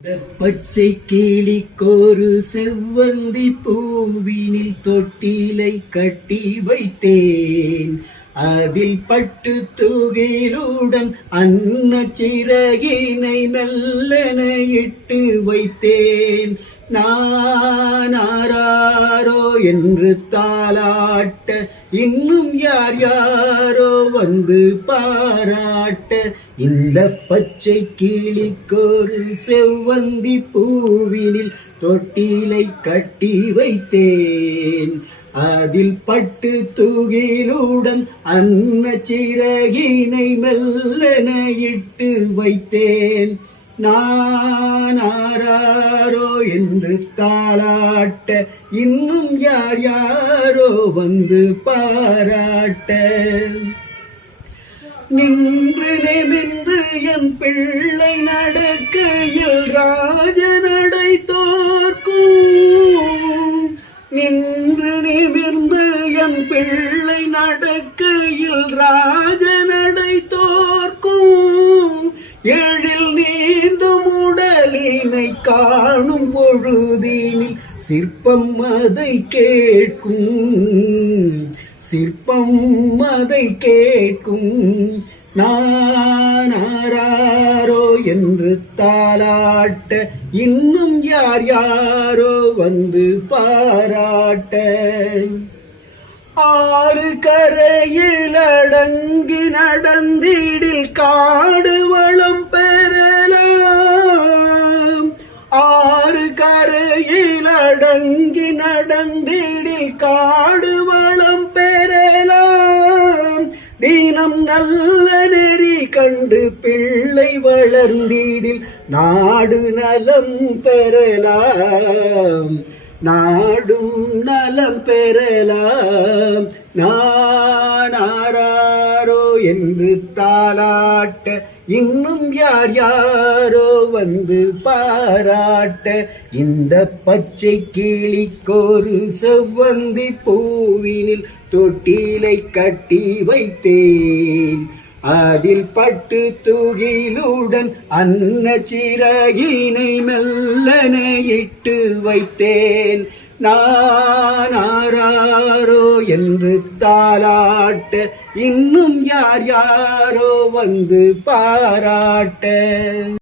பச்சை கிளிக்கொரு செவ்வந்தி பூவினில் தொட்டிலை கட்டி வைத்தேன். அதில் பட்டு தூகிலுடன் அன்னச்சிறகினை மெல்லென இட்டு வைத்தேன். நான் ஆராரோ என்று தாலாட்ட, இன்னும் யார் யாரோ வந்து பாராட்ட. இந்த பச்சை கிளிக்கொரு செவ்வந்தி பூவினில் தொட்டிலை கட்டி வைத்தேன். அதில் பட்டு தூகிலுடன் அன்னச்சிறகினை மெல்லென இட்டு வைத்தேன். நான் ஆராரோ என்று தாலாட்ட, இன்னும் யார் யாரோ வந்து பாராட்ட. நின்று நிமிர்ந்து என் பிள்ளை நடக்கையில் ராஜநடை தோற்கும். நின்று நிமிர்ந்து என் பிள்ளை நடக்கையில் ராஜநடை தோற்கும். எழில் நீந்தும் உடலினை காணும் பொழுதினில் சிற்பம் அதை கேட்கும். சிற்பம் அதை கேட்கும். நான் ஆராரோ என்று தாலாட்ட, இன்னும் யார் யாரோ வந்து பாராட்ட. ஆறு கரையில் அடங்கி நடந்திடில் காடு வளம் பெறலாம். ஆறு கரையில் அடங்கி நடந்திடில் காடு வளம் பெறலாம். தினம் நல்ல நெறி கண்டு பிள்ளை வளர்ந்திடில் நாடு நலம் பெறலாம். நாடும் நலம் பெறலாம். நான் ஆராரோ என்று தாலாட்ட, இன்னும் யார் யாரோ வந்து பாராட்ட. இந்த பச்சை கிளிக்கொரு செவ்வந்தி பூவினில் தொட்டிலை கட்டி வைத்தேன். அதில் பட்டு தூகிலுடன் அன்னச்சிறகினை மெல்லென இட்டு வைத்தேன். நான் ஆராரோ என்று தாலாட்ட, இன்னும் யார் யாரோ வந்து பாராட்ட.